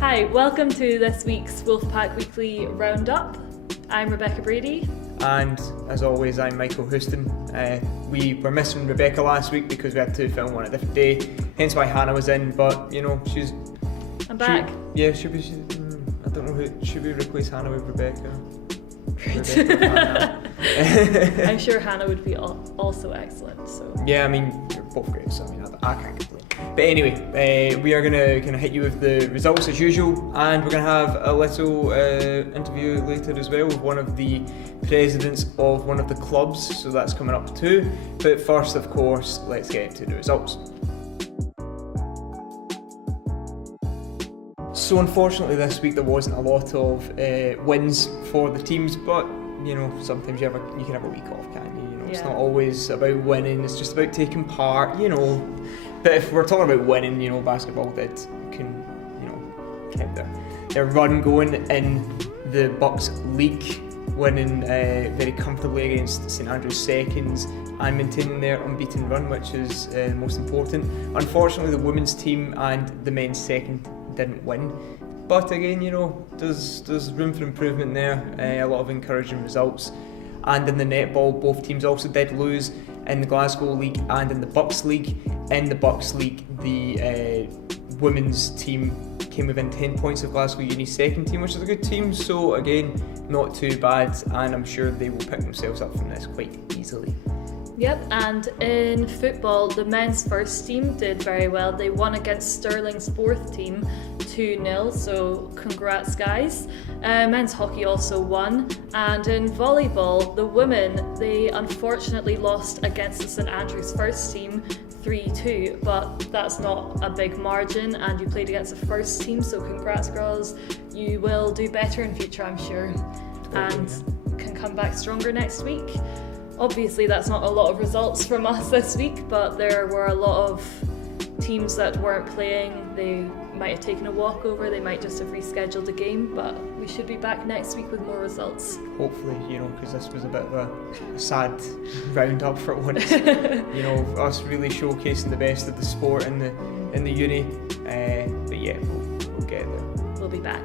Hi, welcome to this week's Wolfpack Weekly Roundup. I'm Rebecca Brady. And as always, I'm Michael Houston. We were missing Rebecca last week because we had to film on a different day, hence why Hannah was in, but you know, I'm back. Should we, I don't know should we replace Hannah with Rebecca? I'm sure Hannah would be also excellent. So yeah, I mean, you're both great, so I mean, I can't complain. But anyway, we are going to kind of hit you with the results as usual, and we're going to have a little interview later as well with one of the presidents of one of the clubs, so that's coming up too. But first, of course, let's get into the results. So unfortunately this week there wasn't a lot of wins for the teams, but you know, sometimes you can have a week off, can't you? You know, it's not always about winning, it's just about taking part, you know. But if we're talking about winning, you know, basketball can, you know, keep their run going in the Bucks League, winning very comfortably against St Andrews Seconds and maintaining their unbeaten run, which is most important. Unfortunately, the women's team and the men's second didn't win, but again, you know, there's room for improvement there. A lot of encouraging results. And in the netball, both teams also did lose in the Glasgow League and in the Bucks League. In the Bucks League, the women's team came within 10 points of Glasgow Uni's second team, which is a good team, so again, not too bad, and I'm sure they will pick themselves up from this quite easily. Yep, and in football, the men's first team did very well. They won against Stirling's fourth team 2-0, so congrats guys. Men's hockey also won, and in volleyball, the women, they unfortunately lost against the St Andrews first team 3-2, but that's not a big margin, and you played against the first team, so congrats girls. You will do better in future, I'm sure, and can come back stronger next week. Obviously that's not a lot of results from us this week, but there were a lot of teams that weren't playing. They might have taken a walkover, they might just have rescheduled a game, but we should be back next week with more results. Hopefully, you know, because this was a bit of a sad roundup for once. You know, us really showcasing the best of the sport in the uni. But yeah, we'll get there. We'll be back.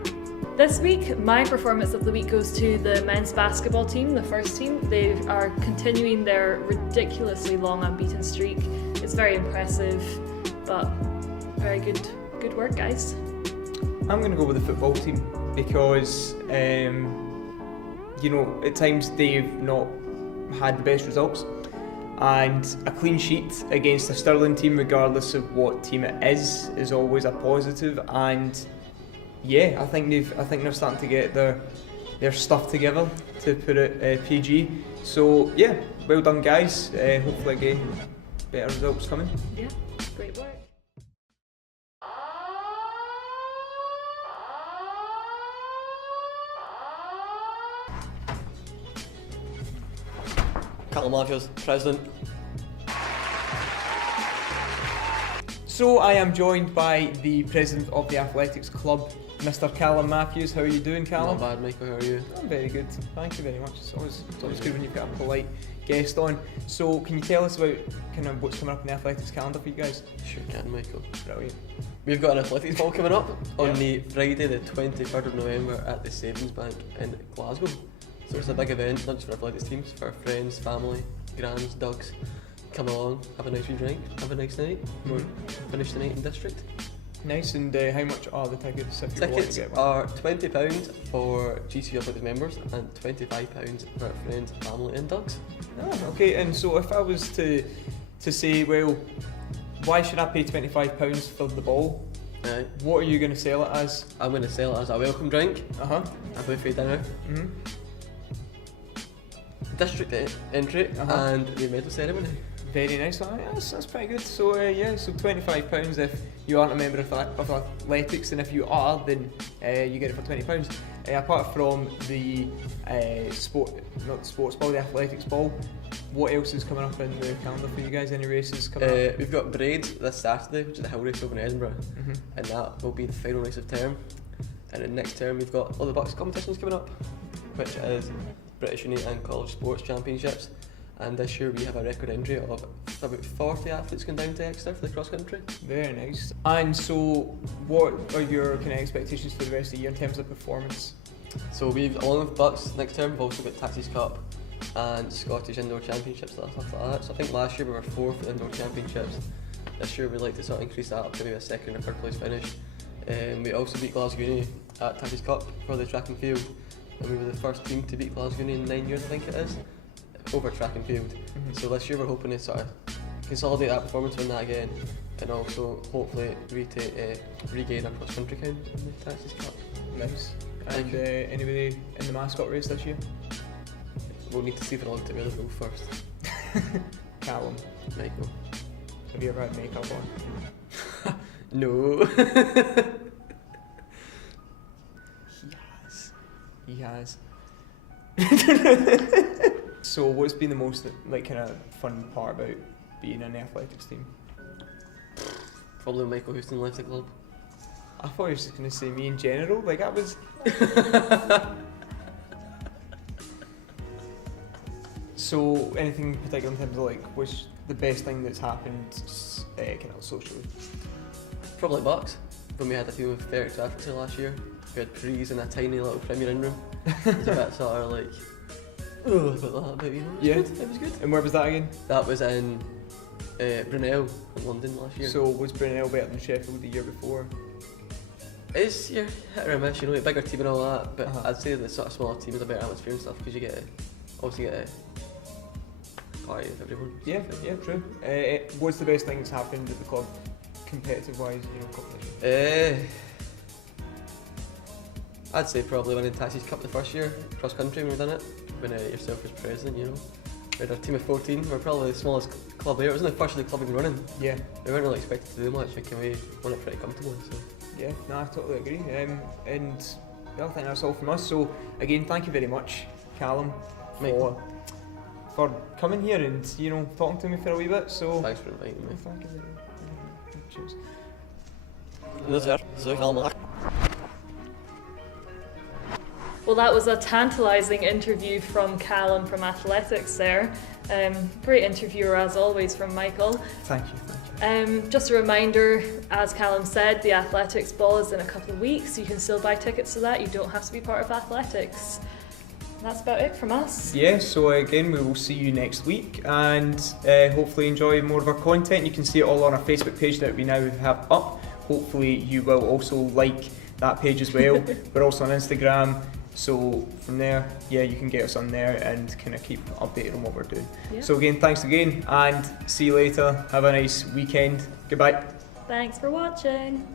This week, my performance of the week goes to the men's basketball team, the first team. They are continuing their ridiculously long unbeaten streak. It's very impressive, but very good work, guys. I'm going to go with the football team because, you know, at times they've not had the best results, and a clean sheet against a Stirling team, regardless of what team it is always a positive. And yeah, I think they're starting to get their stuff together, to put it PG. So yeah, well done guys. Hopefully again, better results coming. Yeah, great work. Callum Matthews, President. So I am joined by the President of the Athletics Club, Mr. Callum Matthews. How are you doing, Callum? Not bad, Michael, how are you? I'm very good, thank you very much. It's always good when you've got a polite guest on. So can you tell us about kind of what's coming up in the athletics calendar for you guys? Sure can, Michael. Brilliant. We've got an athletics ball coming up on the Friday the 23rd of November at the Savings Bank in Glasgow. So it's a big event, not just for athletics teams, for friends, family, grands, dogs. Come along, have a nice wee drink, have a nice night, or finish the night in district. Nice. And how much are the tickets if you want to Tickets get one? are £20 for GCU Athletics members and £25 for friends, family and dogs. Oh, okay. And so if I was to say, well, why should I pay £25 for the ball? Right. What are you going to sell it as? I'm going to sell it as a welcome drink, Uh-huh. a buffet dinner, Mm-hmm. district entry and the medal ceremony. Very nice. That's pretty good. So yeah, so £25 if you aren't a member of athletics, and if you are, then you get it for £20. Apart from the sports ball, the athletics ball, what else is coming up in the calendar for you guys? Any races coming up? We've got Braids this Saturday, which is the hill race over in Edinburgh, and that will be the final race of term. And then next term we've got all the Bucks competitions coming up, which is British Uni and College Sports Championships. and this year we have a record entry of about 40 athletes going down to Exeter for the cross country. Very nice. And so, what are your kind of expectations for the rest of the year in terms of performance? So we've, along with Bucks next term, we've also got Taxis Cup and Scottish Indoor Championships and stuff like that. So I think last year we were 4th at Indoor Championships. This year we'd like to sort of increase that up to maybe a 2nd or 3rd place finish. We also beat Glasgow Uni at Taxis Cup for the track and field, and we were the first team to beat Glasgow Uni in 9 years, I think it is, over track and field. So this year we're hoping to sort of consolidate that performance, win that again, and also hopefully regain our cross country count in the Taxis Cup. Nice. And anybody in the mascot race this year? We'll need to see if they're allowed to wear the wool first. Callum, Michael. have you ever had makeup on? No. He has. So what's been the most like kind of fun part about being in the athletics team? Probably when Michael Houston left the club. I thought you were just going to say me in general, like that was... So anything particular in terms of like, what's the best thing that's happened kind of socially? Probably Bucks, when we had a team of 30 athletes here last year. We had trees in a tiny little Premier Inn room. It was a bit sort of like, oh, about that, but you know, it was good. It was good. And where was that again? That was in Brunel in London last year. So was Brunel better than Sheffield the year before? It's hit or miss, you know, a bigger team and all that, but Uh-huh. I'd say the sort of smaller team is a better atmosphere and stuff because you obviously get a party with everyone. Yeah, true. What's the best thing that's happened at the club, competitive wise, you know, competition? I'd say probably winning Taxis Cup the first year, cross country when we done it, when yourself was president, you know. We had a team of 14, we're probably the smallest club there. It wasn't the first of the club we were running. Yeah. We weren't really expected to do much, and we won it pretty comfortably. So. Yeah, no, I totally agree. And yeah, I think that's all from us. So again, thank you very much, Callum, for coming here and, you know, talking to me for a wee bit. So Thanks for inviting me. thank you very much. Cheers. Well, that was a tantalising interview from Callum from Athletics there. Great interviewer as always from Michael. Thank you. Just a reminder, as Callum said, the Athletics Ball is in a couple of weeks. You can still buy tickets to that. You don't have to be part of athletics. That's about it from us. Yeah, so again, we will see you next week and hopefully enjoy more of our content. You can see it all on our Facebook page that we now have up. Hopefully you will also like that page as well. We're also on Instagram. So from there, yeah, you can get us on there and kind of keep updated on what we're doing. Yeah. So again, thanks again and see you later. Have a nice weekend. Goodbye. Thanks for watching.